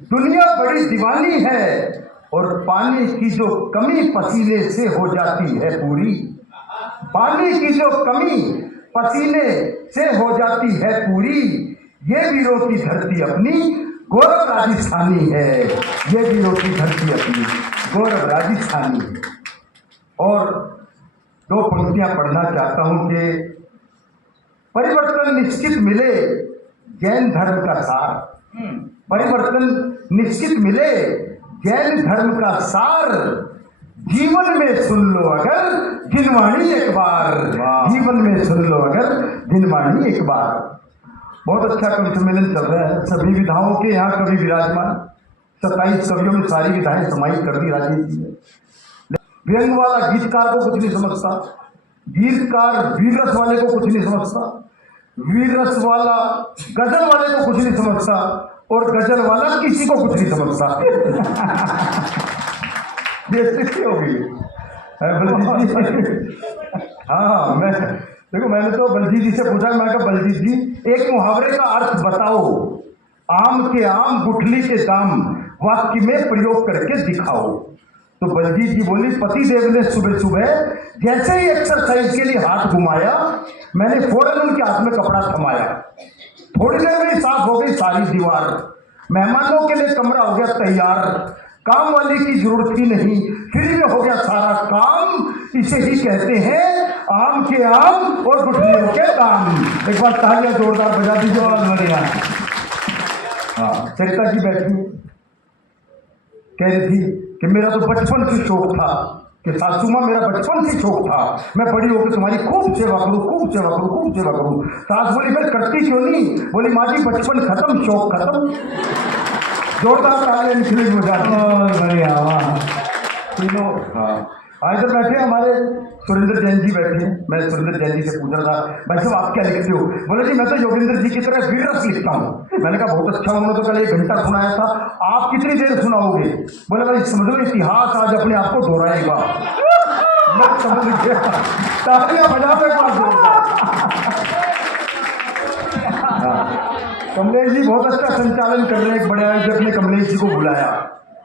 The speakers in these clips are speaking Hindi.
दुनिया बड़ी दीवानी है और पानी की जो कमी पसीने से हो जाती है पूरी। पानी की जो कमी पसीने से हो जाती है पूरी। ये वीरों की धरती अपनी गौरव राजस्थानी है। ये वीरों की धरती अपनी गौरव राजस्थानी है। और दो पंक्तियां पढ़ना चाहता हूं कि परिवर्तन निश्चित मिले जैन धर्म का सार। परिवर्तन निश्चित मिले जैन धर्म का सार। जीवन में सुन लो अगर जिनवाणी एक बार। जीवन में सुन लो अगर जिनवाणी एक बार। बहुत अच्छा कवि सम्मेलन चल रहा है। सभी विधाओं के यहाँ कवि विराजमान। 27 कवियों में सारी विधाएं समाहित कर दी राजेश जी ने। व्यंग वाला गीतकार को कुछ नहीं समझता, गीतकार वीर रस वाले को कुछ नहीं समझता, वीर रस वाला गजल वाले को कुछ नहीं समझता, और गजल वाला किसी को कुछ नहीं समझता। बेइज्जती हो गई। हाँ, मैं देखो, मैंने तो बलजीत जी से पूछा। मैं कहा बलजीत जी एक मुहावरे का अर्थ बताओ। आम के आम गुठली के दाम वाक्य में प्रयोग करके दिखाओ। तो बलजीत जी बोली, पति देव ने सुबह सुबह जैसे ही एक्सरसाइज के लिए हाथ घुमाया, मैंने फौरन उनके हाथ में कपड़ा थमाया। थोड़ी देर में साफ हो गई सारी दीवार। मेहमानों के लिए कमरा हो गया तैयार। काम वाले की जरूरत ही नहीं, फ्री में हो गया सारा काम। इसे ही कहते हैं आम के आम और गुठलियों के दाम। एक बार तालियां जोरदार बजा दीजिए। बहुत बढ़िया। हाँ, सरिता जी बैठी कह रही थी कि मेरा तो बचपन से शौक था कि सासू माँ, मेरा बचपन से शौक था मैं बड़ी होकर तुम्हारी खूब सेवा करूँ, खूब सेवा करूँ, खूब सेवा करूँ। सास बोली फिर करती क्यों नहीं? बोली माँ जी बचपन खत्म, शौक खत्म। जोरदार तालियां निकली हो जाती। बढ़िया। वाह तीनों। हाँ, आज जब बैठे हमारे सुरेंद्र जैन जी बैठे हैं। मैं सुरेंद्र जैन जी से पूछ रहा था, भाई साहब आप क्या लिखते हो? बोले जी मैं तो योगेंद्र जी की तरह वीर रस लिखता हूँ। मैंने कहा बहुत अच्छा, उन्होंने तो कल 1 घंटा सुनाया था, आप कितनी देर सुनाओगे? बोले भाई समझ लो इतिहास आज अपने आप को दोहराएगा। मैं समझ गया। तालियां बजा दो एक बार। कमलेश जी बहुत अच्छा संचालन कर रहे हैं। एक बड़े आयोजक ने कमलेश जी को बुलाया।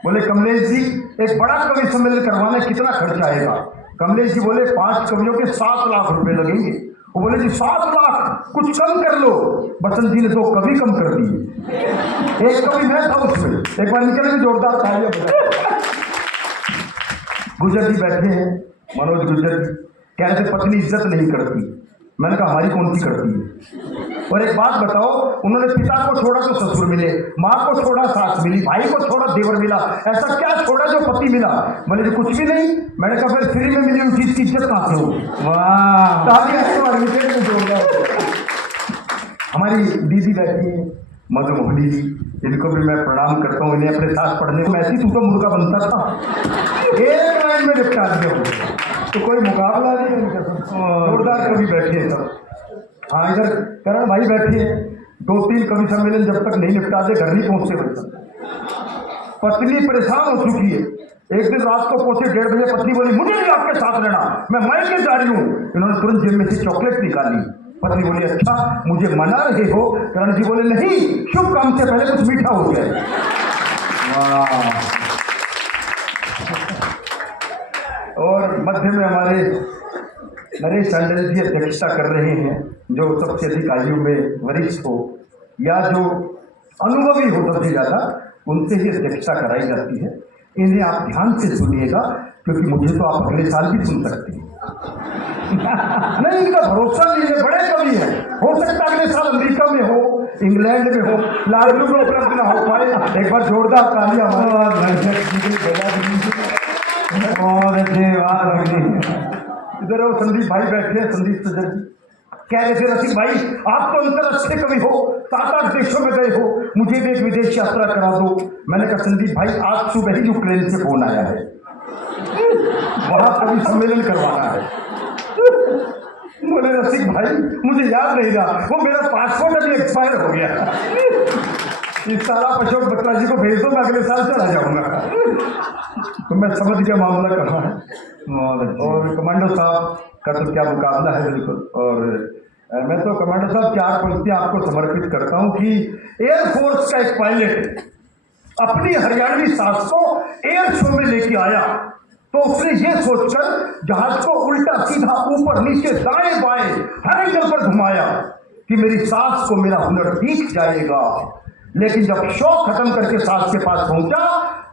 बोले कमलेश जी एक बड़ा कवि सम्मेलन करवाने कितना खर्च आएगा? कमलेश जी बोले 5 कवियों के 7 लाख रुपए लगेंगे। वो बोले जी 7 लाख, कुछ कम कर लो। बसंत जी ने 2 कवि कम कर दिए। एक कवि मैं था उसमें। एक बार निकले जोरदार तालियां बजाए। गुजर जी बैठे हैं, मनोज गुजर जी कह रहे थे पत्नी इज्जत नहीं करती। मैंने कहा हमारी कौन सी करती है? और एक बात बताओ, उन्होंने पिता को छोड़ा तो ससुर मिले, माँ को छोड़ा सास मिली, भाई को छोड़ा देवर मिला, ऐसा क्या छोड़ा जो पति मिला? बोले जी कुछ भी नहीं। मैंने कहा फिर फ्री में मिली उस चीज की इज्जत कहां से हो? वाह। हमारी दीदी बैठी है मधुमोहनी जी, इनको भी मैं प्रणाम करता हूँ। इन्हें अपने साथ पढ़ने को ऐसी तू तो मुर्गा बनता था, एक लाइन में निपटा दिया। तो कोई मुकाबला नहीं है इनका। जोरदार कवि बैठे हैं सब। हाँ, इधर करण भाई बैठे हैं। 2-3 कवि सम्मेलन जब तक नहीं निपटा दे घर नहीं पहुंचते भाई साहब। पत्नी परेशान हो चुकी है। एक दिन रात को पहुंचे 1:30 बजे, पत्नी बोली मुझे नहीं आपके साथ रहना, मैं मायके जा रही हूँ। इन्होंने तुरंत जेब में से चॉकलेट निकाली। पत्नी बोली अच्छा मुझे मना रहे हो? करण जी बोले नहीं, शुभ काम से पहले कुछ मीठा हो जाए। और मध्य में हमारे नरेश चांडल जी अध्यक्षता कर रहे हैं, जो सबसे अधिक आयु में वरिष्ठ हो या जो अनुभवी हो सबसे ज्यादा, उनसे ही अध्यक्षता कराई जाती है। इन्हें आप ध्यान से सुनिएगा क्योंकि मुझे तो आप अगले साल भी सुन सकते हैं। नहीं, इनका भरोसा नहीं है, बड़े कवि है। हो सकता है अगले साल अमेरिका में हो, इंग्लैंड में हो, लाडलू में उपलब्ध ना हो पाए। एक बार जोरदार तालियां इधर वो संदीप भाई बैठे हैं, संदीप सजन जी कह रहे थे रसिक भाई आप तो अंतरराष्ट्रीय कवि हो, 7-8 देशों में गए हो, मुझे भी एक विदेश यात्रा करा दो। मैंने कहा संदीप भाई आज सुबह ही यूक्रेन से फोन आया है, वहां कवि सम्मेलन करवाना है। बोले रसिक भाई मुझे याद नहीं रहा, वो मेरा पासपोर्ट अभी एक्सपायर हो गया। इस सारा अशोक बत्रा जी को भेज दो, मैं अगले साल चला जाऊंगा। तो मैं समझ गया मामला कहाँ है। और कमांडो साहब का तो क्या मुकाबला है बिल्कुल। और मैं तो कमांडो साहब 4 पंक्तियां आपको समर्पित करता हूं कि एयरफोर्स का एक पायलट अपनी हरियाणवी सास को एयर शो में लेके आया तो उसने ये सोचकर जहाज को उल्टा सीधा ऊपर नीचे दाएं बाएं हर एंगल पर घुमाया कि मेरी सास को मेरा हुनर दिख जाएगा। लेकिन जब शो खत्म करके सास के पास पहुंचा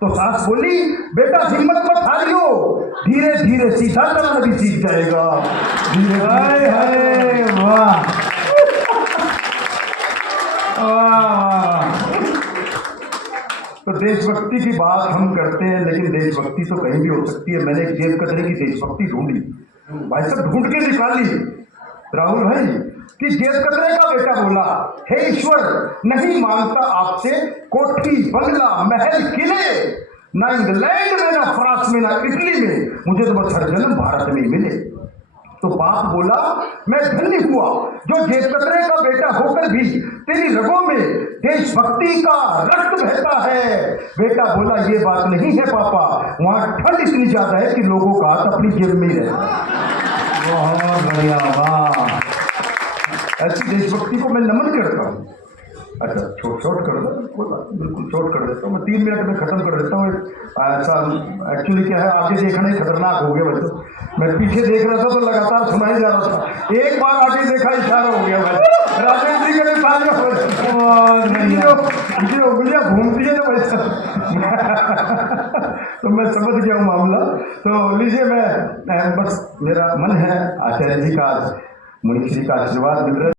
तो सास बोली, बेटा हिम्मत मत हारियो, धीरे धीरे सीधा चलना भी सीख जाएगा। धीरे हाय हाय वाह वाह। तो देशभक्ति की बात हम करते हैं, लेकिन देशभक्ति तो कहीं भी हो सकती है। मैंने एक जेब कतरे की देशभक्ति ढूंढी, भाई साहब ढूंढ के निकाली राहुल भाई, कि जेब कतरे का बेटा बोला, हे ईश्वर नहीं मांगता आपसे कोठी बंगला महल किले, ना इंग्लैंड में ना फ्रांस में ना इटली में, मुझे तो बस हर जन्म भारत में ही मिले। तो बाप बोला, मैं धन्य हुआ जो जेब कतरे का बेटा होकर भी तेरी रगों में देशभक्ति का रक्त बहता है। बेटा बोला, ये बात नहीं है पापा, वहां ठंड इतनी ज्यादा है कि लोगों का हाथ अपनी जेब में ही रहता है। बहुत बढ़िया वाह। ऐसी देशभक्ति को मैं नमन करता हूँ। अच्छा शॉर्ट कर दो, कोई बात नहीं, बिल्कुल शॉर्ट कर देता हूँ मैं, 3 मिनट में खत्म कर देता हूँ। ऐसा एक्चुअली क्या है, आगे देखना ही खतरनाक हो गया वैसे। मैं पीछे देख रहा था तो लगातार सुनाई जा रहा था, एक बार आगे देखा इशारा हो गया भाई, राजेश जी के निशान उंगलियां घूमती है ना वैसा। तो मैं समझ गया हूँ मामला। तो लीजिए, मैं बस मेरा मन है आचार्य जी का, मुनि श्री का आशीर्वाद मिल रहा है।